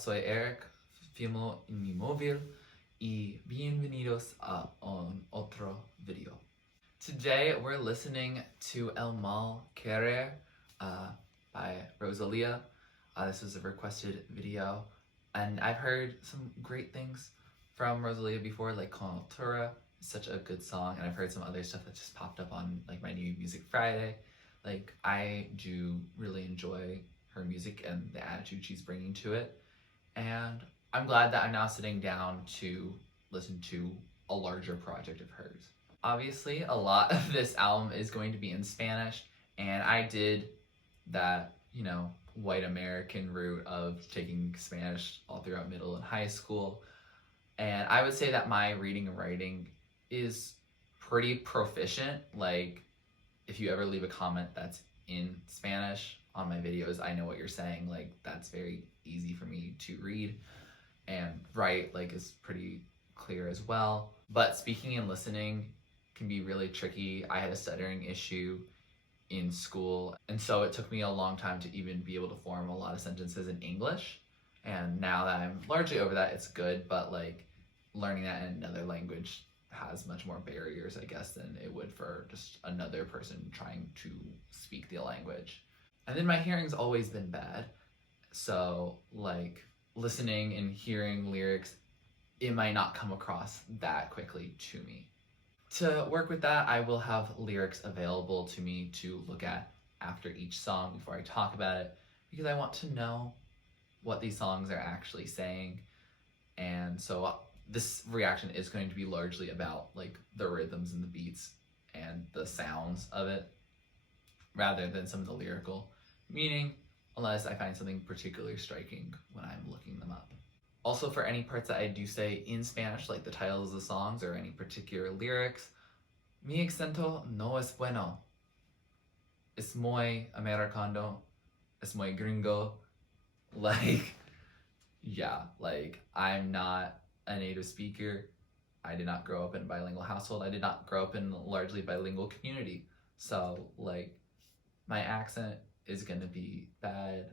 soy Eric, filmo en mi móvil, y bienvenidos a un otro video. Today we're listening to El Mal Querer by ROSALÍA. This was a requested video, and I've heard some great things from ROSALÍA before, like Cordura is such a good song, and I've heard some other stuff that just popped up on like my New Music Friday. Like, I do really enjoy her music and the attitude she's bringing to it, and I'm glad that I'm now sitting down to listen to a larger project of hers. Obviously, a lot of this album is going to be in Spanish, and I did that, you know, white American route of taking Spanish all throughout middle and high school, and I would say that my reading and writing is pretty proficient. Like, if you ever leave a comment that's in Spanish on my videos, I know what you're saying. Like, that's very easy for me to read, and write like is pretty clear as well. But speaking and listening can be really tricky. I had a stuttering issue in school, and so it took me a long time to even be able to form a lot of sentences in English. And now that I'm largely over that, it's good, but like learning that in another language has much more barriers, I guess, than it would for just another person trying to speak the language. And then my hearing's always been bad, so like listening and hearing lyrics, it might not come across that quickly to me. To work with that, I will have lyrics available to me to look at after each song before I talk about it, because I want to know what these songs are actually saying. And so this reaction is going to be largely about like the rhythms and the beats and the sounds of it, rather than some of the lyrical meaning, unless I find something particularly striking when I'm looking them up. Also, for any parts that I do say in Spanish, like the titles of the songs or any particular lyrics, mi acento no es bueno. Es muy americano. Es muy gringo. Like, yeah, like I'm not a native speaker. I did not grow up in a bilingual household. I did not grow up in a largely bilingual community. So like my accent is gonna be bad.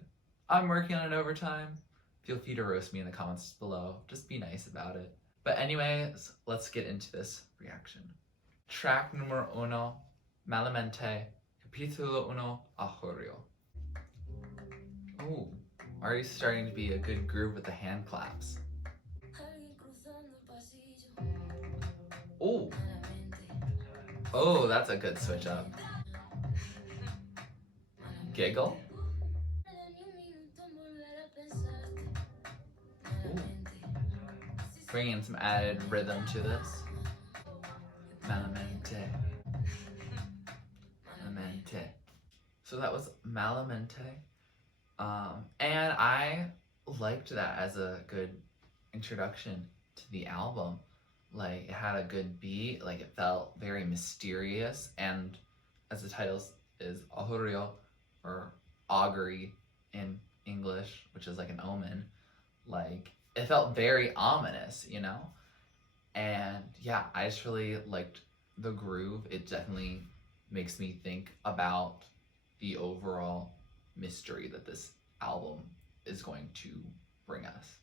I'm working on it over time. Feel free to roast me in the comments below. Just be nice about it. But anyways, let's get into this reaction. Track numero uno, MALAMENTE, capítulo uno, Augurio. Ooh, already starting to be a good groove with the hand claps. Ooh. Oh, that's a good switch up. Giggle. Ooh. Bringing some added rhythm to this. Malamente. Malamente. So that was Malamente. And I liked that as a good introduction to the album. Like, it had a good beat, like it felt very mysterious, and as the title is Augurio, or augury in English, which is like an omen, like it felt very ominous, you know? And yeah, I just really liked the groove. It definitely makes me think about the overall mystery that this album is going to bring us.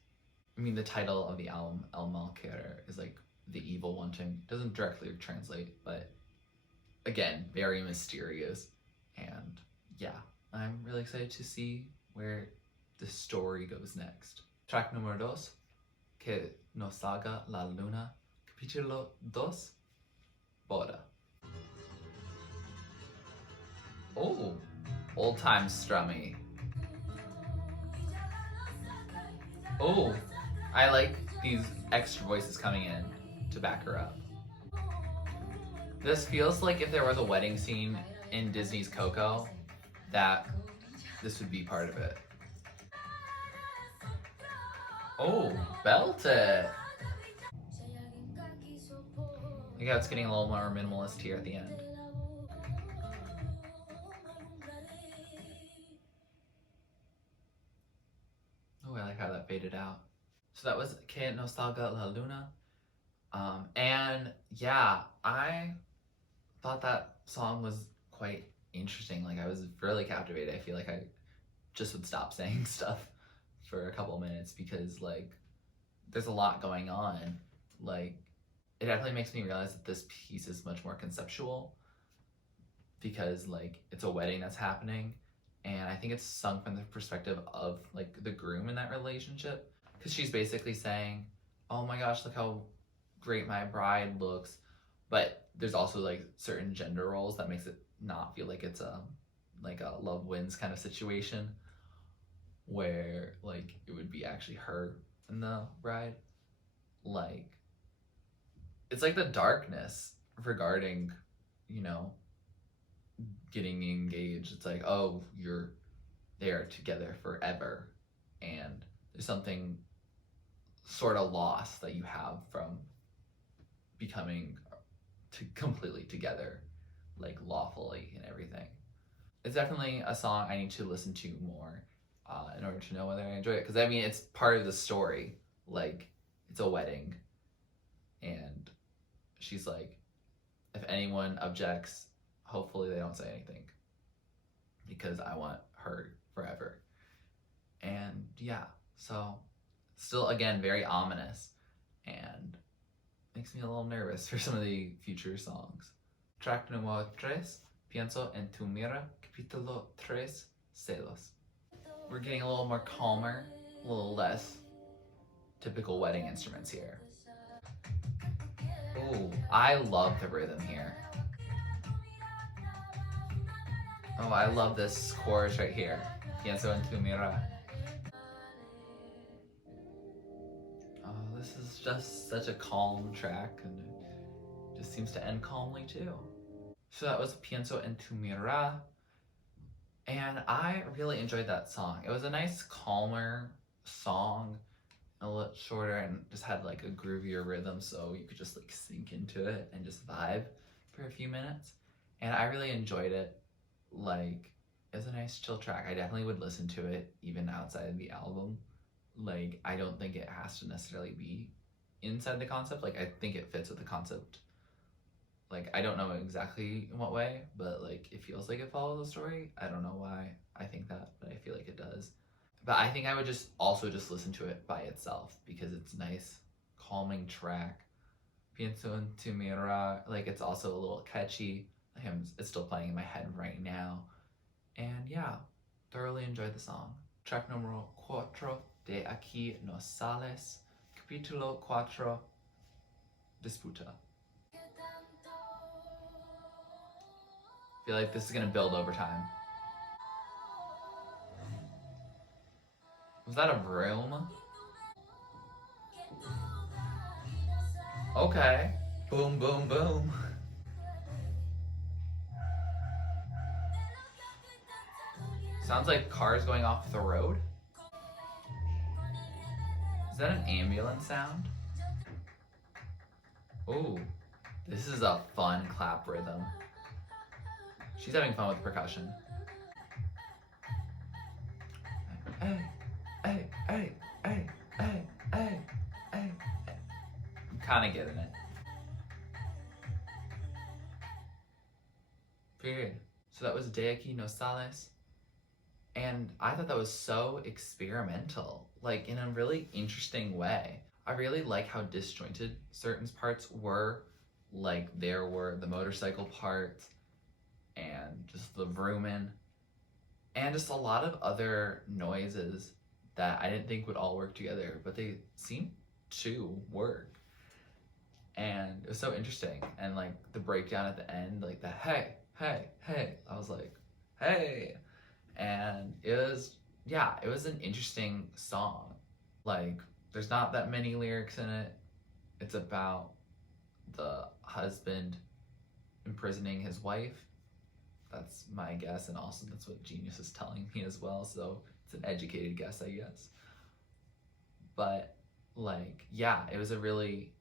I mean, the title of the album, El Mal Querer, is like the evil wanting. Doesn't directly translate, but again, very mysterious. And yeah, I'm really excited to see where the story goes next. Track número dos, Que no salga la luna, capítulo 2, Boda. Oh, old time strummy. Oh, I like these extra voices coming in to back her up. This feels like if there was a wedding scene in Disney's Coco, that this would be part of it. Oh, belt it! Look how it's getting a little more minimalist here at the end. Oh, I like how that faded out. So that was Que no salga la luna. And yeah, I thought that song was quite interesting. Like, I was really captivated. I feel like I just would stop saying stuff for a couple minutes because like there's a lot going on. Like it definitely makes me realize that this piece is much more conceptual because like it's a wedding that's happening, and I think it's sung from the perspective of like the groom in that relationship, because she's basically saying, oh my gosh, look how great my bride looks, but there's also like certain gender roles that makes it not feel like it's like a love wins kind of situation where like it would be actually her and the bride. Like it's like the darkness regarding, you know, getting engaged. It's like, oh, they are together forever, and there's something sort of lost that you have from becoming completely together, like lawfully and everything. It's definitely a song I need to listen to more in order to know whether I enjoy it, because I mean it's part of the story. Like it's a wedding, and she's like, if anyone objects, hopefully they don't say anything because I want her forever. And yeah, so still again very ominous and makes me a little nervous for some of the future songs. Track número 3, Pienso en tu mirá, capítulo 3, Celos. We're getting a little more calmer, a little less typical wedding instruments here. Ooh, I love the rhythm here. Oh, I love this chorus right here. Pienso en tu mirá. Oh, this is just such a calm track, and it just seems to end calmly too. So that was Pienso en tu mirá, and I really enjoyed that song. It was a nice, calmer song, a little shorter, and just had like a groovier rhythm, so you could just like sink into it and just vibe for a few minutes. And I really enjoyed it. Like, it's a nice chill track. I definitely would listen to it even outside of the album. Like, I don't think it has to necessarily be inside the concept. Like, I think it fits with the concept. Like, I don't know exactly in what way, but like it feels like it follows the story. I don't know why I think that, but I feel like it does. But I think I would just also just listen to it by itself because it's nice, calming track. Pienso en tu mirá, like it's also a little catchy. It's still playing in my head right now. And yeah, thoroughly enjoyed the song. Track numero 4 de Aquí no sales, capítulo 4, Disputa. I feel like this is gonna build over time. Was that a broom? Okay. Boom, boom, boom. Sounds like cars going off the road. Is that an ambulance sound? Ooh, this is a fun clap rhythm. She's having fun with percussion. Hey, hey, hey, hey, hey, hey, hey. I'm kind of getting it. Period. So that was De Aquí no sales. And I thought that was so experimental, like in a really interesting way. I really like how disjointed certain parts were. Like there were the motorcycle parts and just the vrooming and just a lot of other noises that I didn't think would all work together, but they seem to work. And it was so interesting. And like the breakdown at the end, like the hey, hey, hey, I was like, hey. And it was, yeah, it was an interesting song. Like, there's not that many lyrics in it. It's about the husband imprisoning his wife. That's my guess, and also that's what Genius is telling me as well, so it's an educated guess, I guess. But, like, yeah, it was a really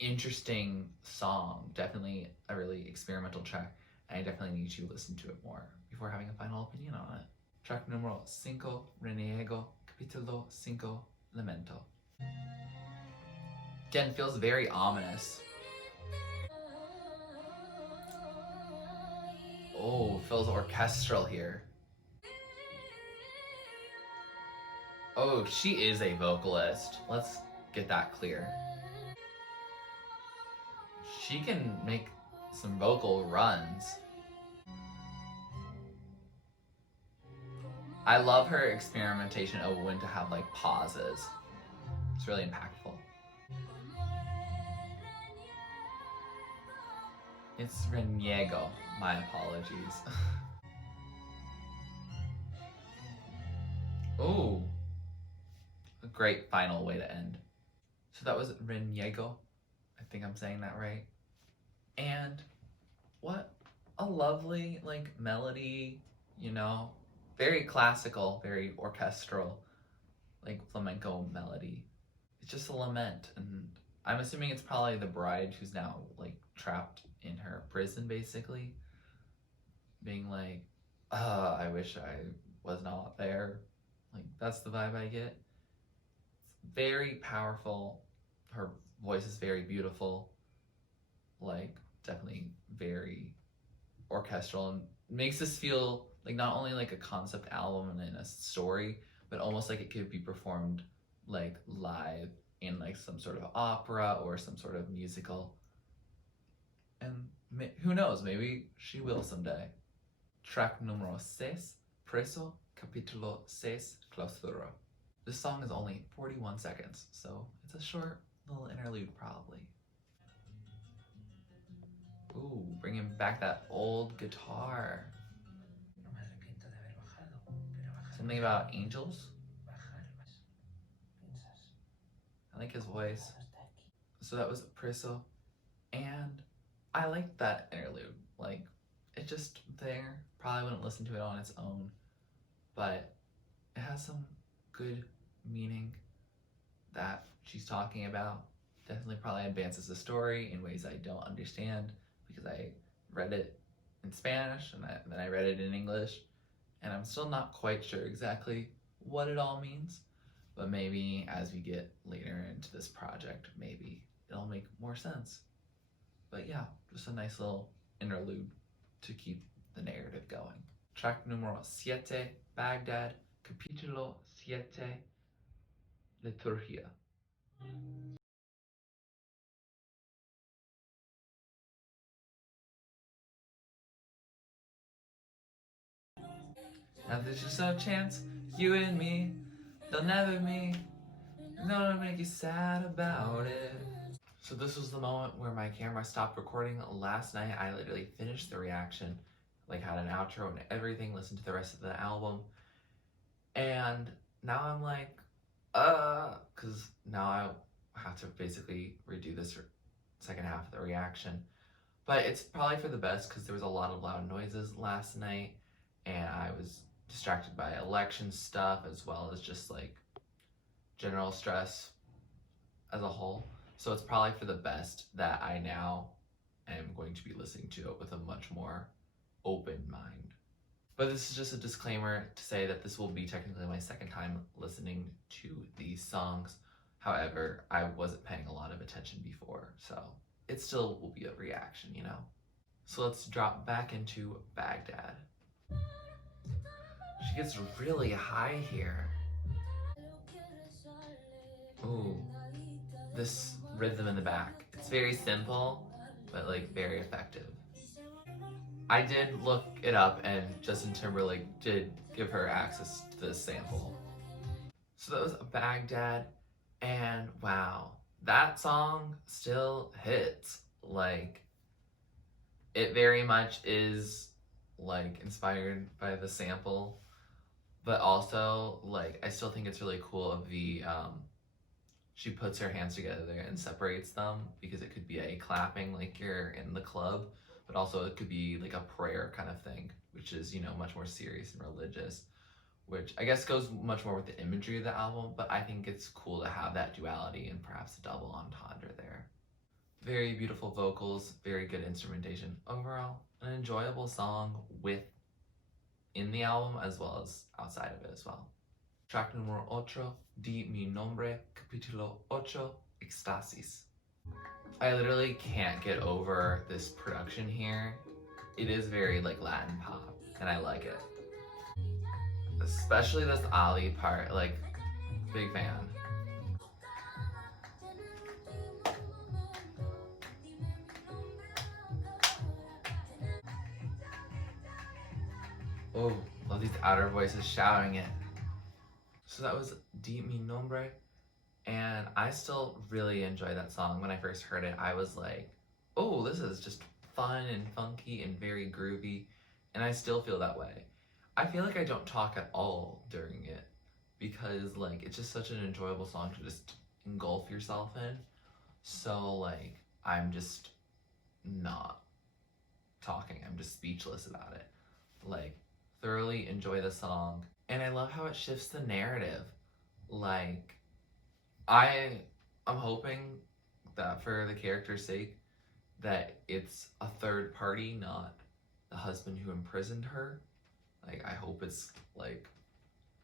interesting song. Definitely a really experimental track, and I definitely need to listen to it more before having a final opinion on it. Track numero 5, RENIEGO, capítulo 5, Lamento. Again, feels very ominous. Oh, feels orchestral here. Oh, she is a vocalist. Let's get that clear. She can make some vocal runs. I love her experimentation of when to have like pauses. It's really impactful. It's RENIEGO. My apologies. Ooh. A great final way to end. So that was RENIEGO. I think I'm saying that right. And what a lovely like melody, you know, very classical, very orchestral, like flamenco melody. It's just a lament, and I'm assuming it's probably the bride who's now like trapped in her prison, basically, being like, I wish I was not there. Like, that's the vibe I get. It's very powerful. Her voice is very beautiful. Like, definitely very orchestral, and makes this feel like not only like a concept album and a story, but almost like it could be performed like live in like some sort of opera or some sort of musical. And who knows, maybe she will someday. Track numero 6, Preso, capítulo 6, Clausura. This song is only 41 seconds, so it's a short little interlude probably. Ooh, bringing back that old guitar. Something about angels? I like his voice. So that was Preso, and I like that interlude. Like, it's just there. Probably wouldn't listen to it on its own, but it has some good meaning that she's talking about. Definitely probably advances the story in ways I don't understand, because I read it in Spanish and then I read it in English, and I'm still not quite sure exactly what it all means. But maybe as we get later into this project, maybe it'll make more sense. But yeah, just a nice little interlude to keep the narrative going. Track numero 7, Baghdad, capítulo 7, Liturgia. Now there's just no chance, you and me, they'll never meet. No, to make you sad about it. So this was the moment where my camera stopped recording last night. I literally finished the reaction, like had an outro and everything, listened to the rest of the album. And now I'm like, because now I have to basically redo this second half of the reaction. But it's probably for the best, because there was a lot of loud noises last night, and I was distracted by election stuff as well as just like general stress as a whole. So it's probably for the best that I now am going to be listening to it with a much more open mind. But this is just a disclaimer to say that this will be technically my second time listening to these songs. However, I wasn't paying a lot of attention before, so it still will be a reaction, you know? So let's drop back into Baghdad. She gets really high here. Ooh, this rhythm in the back. It's very simple, but like very effective. I did look it up, and Justin Timberlake did give her access to this sample. So that was Baghdad, and wow, that song still hits. Like, it very much is like inspired by the sample, but also like I still think it's really cool of the she puts her hands together and separates them, because it could be a clapping like you're in the club, but also it could be like a prayer kind of thing, which is, you know, much more serious and religious, which I guess goes much more with the imagery of the album, but I think it's cool to have that duality and perhaps a double entendre there. Very beautiful vocals, very good instrumentation. Overall, an enjoyable song in the album as well as outside of it as well. Track numero 8, MI NOMBRE, capítulo 8, Éxtasis. I literally can't get over this production here. It is very like Latin pop, and I like it. Especially this Ali part, like Big fan. Oh, love these outer voices shouting it. So that was Mi Nombre, and I still really enjoy that song. When I first heard it, I was like, oh, this is just fun and funky and very groovy, and I still feel that way. I feel like I don't talk at all during it because like it's just such an enjoyable song to just engulf yourself in. So like I'm just not talking. I'm just speechless about it. Like thoroughly enjoy the song. And I love how it shifts the narrative. Like I'm hoping that for the character's sake that it's a third party, not the husband who imprisoned her. Like I hope it's like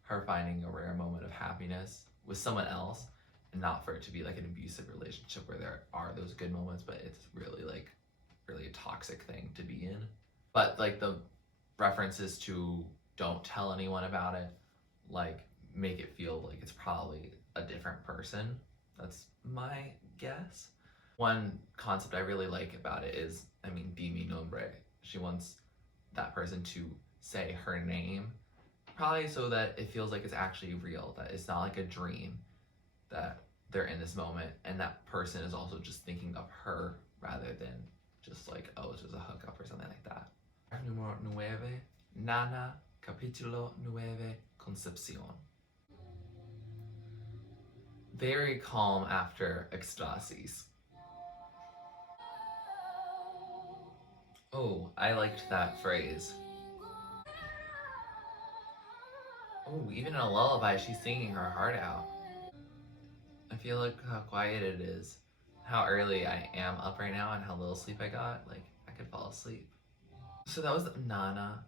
her finding a rare moment of happiness with someone else, and not for it to be like an abusive relationship where there are those good moments, but it's really like really a toxic thing to be in. But like the references to don't tell anyone about it, like make it feel like it's probably a different person. That's my guess. One concept I really like about it is, I mean, Mi Nombre. She wants that person to say her name, probably so that it feels like it's actually real, that it's not like a dream, that they're in this moment and that person is also just thinking of her rather than just like, oh, it's just a hookup or something like that. Número 9, Nana, capítulo 9, Concepción. Very calm after Éxtasis. Oh, I liked that phrase. Oh, even in a lullaby, she's singing her heart out. I feel like how quiet it is, how early I am up right now, and how little sleep I got. Like, I could fall asleep. So that was Nana,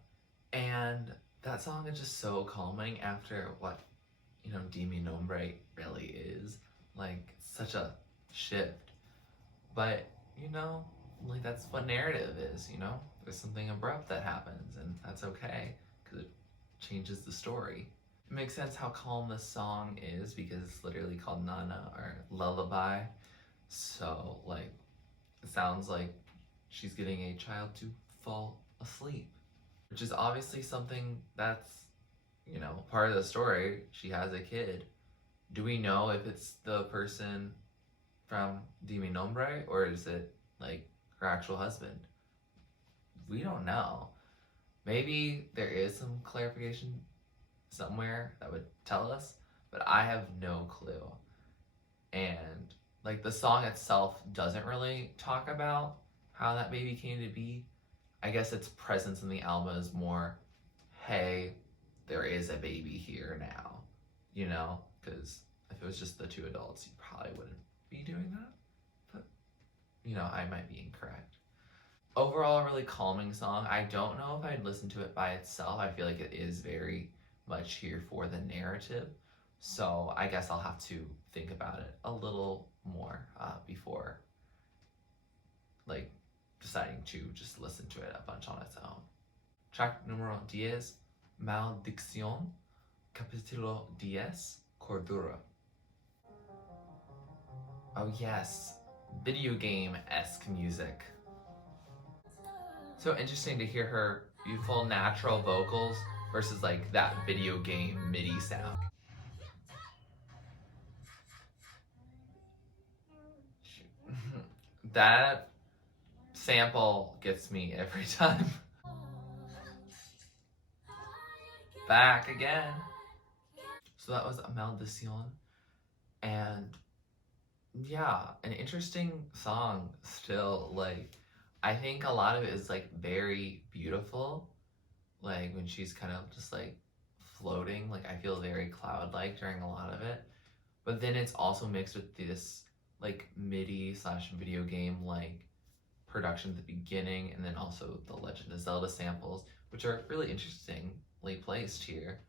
and that song is just so calming after what, you know, Mi Nombre really is. Like, such a shift. But, you know, like that's what narrative is, you know? There's something abrupt that happens, and that's okay, because it changes the story. It makes sense how calm this song is because it's literally called Nana or lullaby. So, like, it sounds like she's getting a child to fall asleep, which is obviously something that's, you know, part of the story. She has a kid. Do we know if it's the person from Mi Nombre or is it like her actual husband? We don't know. Maybe there is some clarification somewhere that would tell us, but I have no clue. And like the song itself doesn't really talk about how that baby came to be. I guess its presence in the album is more, hey, there is a baby here now, you know? Because if it was just the two adults, you probably wouldn't be doing that. But, you know, I might be incorrect. Overall, a really calming song. I don't know if I'd listen to it by itself. I feel like it is very much here for the narrative. So I guess I'll have to think about it a little more before like deciding to just listen to it a bunch on its own. Track numero 10, Maldición, capítulo 10, Cordura. Oh yes, video game-esque music. So interesting to hear her beautiful natural vocals versus like that video game MIDI sound. That sample gets me every time. Back again. So that was Maldición, and yeah, an interesting song still. Like, I think a lot of it is like very beautiful, like when she's kind of just like floating. Like I feel very cloud-like during a lot of it, but then it's also mixed with this like MIDI slash video game like production at the beginning, and then also the Legend of Zelda samples, which are really interestingly placed here.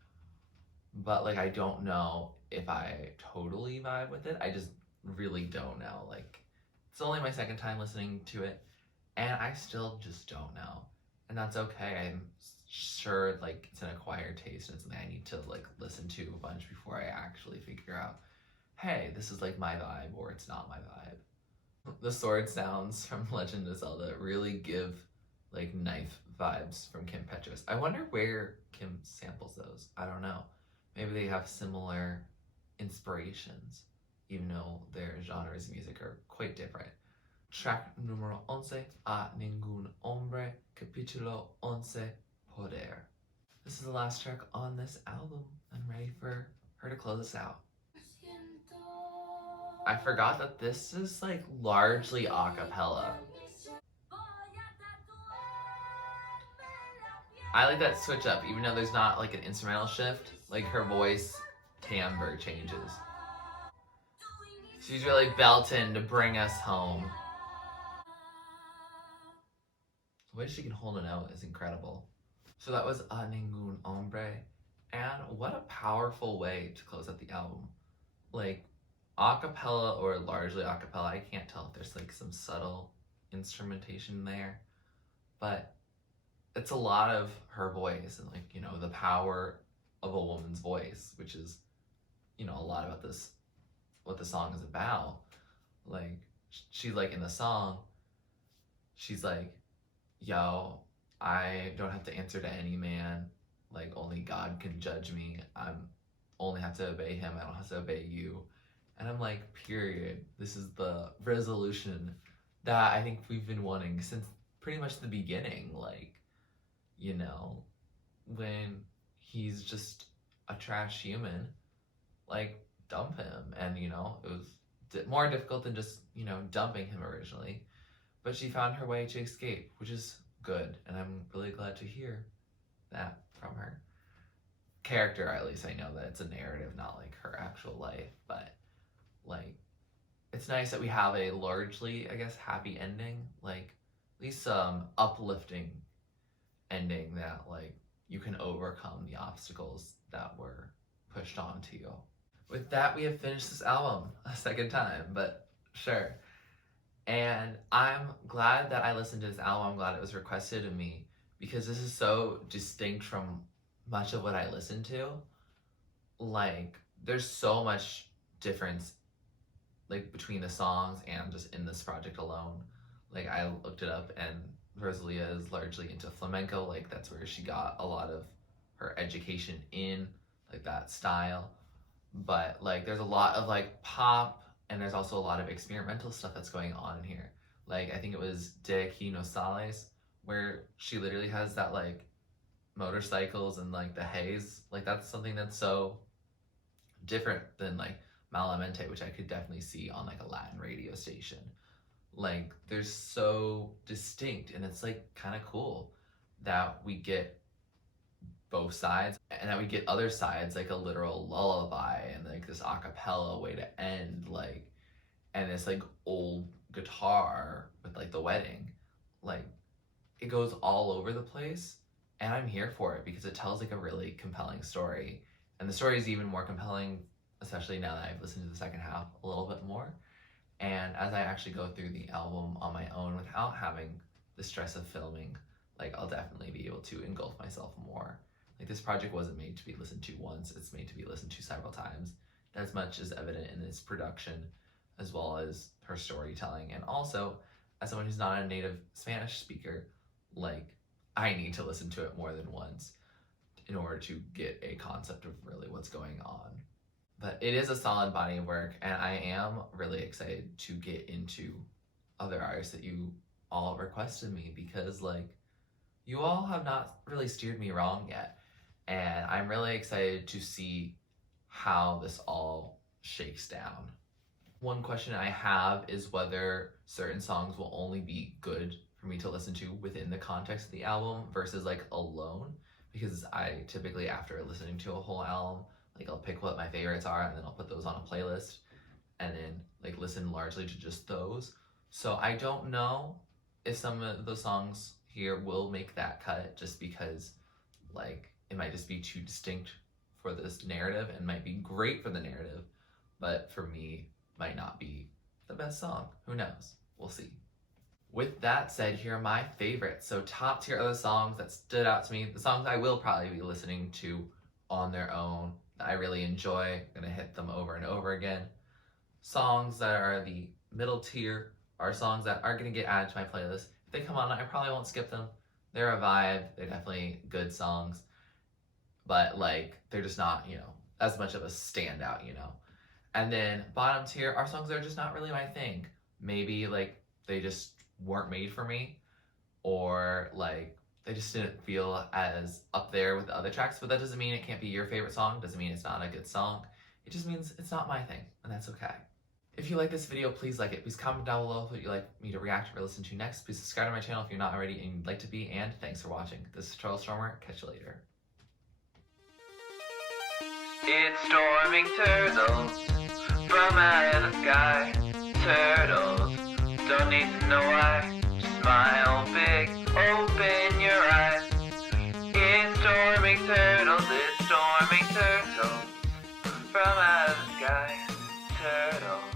But like I don't know if I totally vibe with it. I just really don't know. Like it's only my second time listening to it, and I still just don't know, and that's okay. I'm sure like it's an acquired taste and it's something I need to like listen to a bunch before I actually figure out, hey, this is like my vibe or it's not my vibe. The sword sounds from Legend of Zelda really give like knife vibes from Kim Petras. I wonder where Kim samples those. I don't know. Maybe they have similar inspirations, even though their genres of music are quite different. Track numero 11, A Ningún Hombre, capítulo 11, Poder. This is the last track on this album. I'm ready for her to close us out. I forgot that this is like largely a cappella. I like that switch up, even though there's not like an instrumental shift, like her voice timbre changes. She's really belting to bring us home. The way she can hold a note is incredible. So that was A Ningún Hombre, and what a powerful way to close out the album. Like, a cappella or largely a cappella, I can't tell if there's like some subtle instrumentation there, but it's a lot of her voice and like, you know, the power of a woman's voice, which is, you know, a lot about this, what the song is about. Like, she's like in the song, she's like, yo, I don't have to answer to any man, like only God can judge me. I'm only have to obey him, I don't have to obey you. And I'm like, period. This is the resolution that I think we've been wanting since pretty much the beginning. Like, you know, when he's just a trash human, like, dump him. And, you know, it was more difficult than just, you know, dumping him originally. But she found her way to escape, which is good. And I'm really glad to hear that from her character. At least I know that it's a narrative, not like her actual life. But, like, it's nice that we have a largely, I guess, happy ending. Like, at least some uplifting ending that, like, you can overcome the obstacles that were pushed onto you. With that, we have finished this album a second time, but sure. And I'm glad that I listened to this album. I'm glad it was requested of me because this is so distinct from much of what I listen to. Like, there's so much difference, like, between the songs and just in this project alone. Like, I looked it up, and ROSALÍA is largely into flamenco. Like, that's where she got a lot of her education in, like, that style. But, like, there's a lot of, like, pop, and there's also a lot of experimental stuff that's going on in here. Like, I think it was De Aquí No Sales, where she literally has that, like, motorcycles and, like, the haze. Like, that's something that's so different than, like, Malamente, which I could definitely see on, like, a Latin radio station. Like, they're so distinct, and it's, like, kind of cool that we get both sides, and that we get other sides, like a literal lullaby and like this a cappella way to end, like, and this like old guitar with like the wedding. Like, it goes all over the place, and I'm here for it because it tells like a really compelling story, and the story is even more compelling, especially now that I've listened to the second half a little bit more, and as I actually go through the album on my own without having the stress of filming, like, I'll definitely be able to engulf myself more. Like, this project wasn't made to be listened to once, it's made to be listened to several times. As much is evident in its production, as well as her storytelling. And also, as someone who's not a native Spanish speaker, like, I need to listen to it more than once in order to get a concept of really what's going on. But it is a solid body of work, and I am really excited to get into other artists that you all requested me, because, like, you all have not really steered me wrong yet. And I'm really excited to see how this all shakes down. One question I have is whether certain songs will only be good for me to listen to within the context of the album versus like alone, because I typically, after listening to a whole album, like, I'll pick what my favorites are and then I'll put those on a playlist and then like listen largely to just those. So I don't know if some of the songs here will make that cut, just because, like, it might just be too distinct for this narrative and might be great for the narrative, but for me might not be the best song. Who knows? We'll see. With that said, here are my favorites. So top tier are the songs that stood out to me, the songs I will probably be listening to on their own, that I really enjoy. I'm gonna hit them over and over again. Songs that are the middle tier are songs that are gonna get added to my playlist. If they come on, I probably won't skip them. They're a vibe, they're definitely good songs, but like, they're just not, you know, as much of a standout, you know. And then bottom tier are songs that are just not really my thing. Maybe like they just weren't made for me, or like they just didn't feel as up there with the other tracks. But that doesn't mean it can't be your favorite song, doesn't mean it's not a good song. It just means it's not my thing, and that's okay. If you like this video, please like it. Please comment down below what you'd like me to react or listen to next. Please subscribe to my channel if you're not already and you'd like to be, and thanks for watching. This is TurtleStormer. Catch you later. It's storming turtles from out of the sky. Turtles, don't need to know why. Smile big, open your eyes. It's storming turtles from out of the sky. Turtles,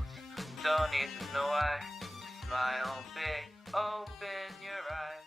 don't need to know why. Smile big, open your eyes.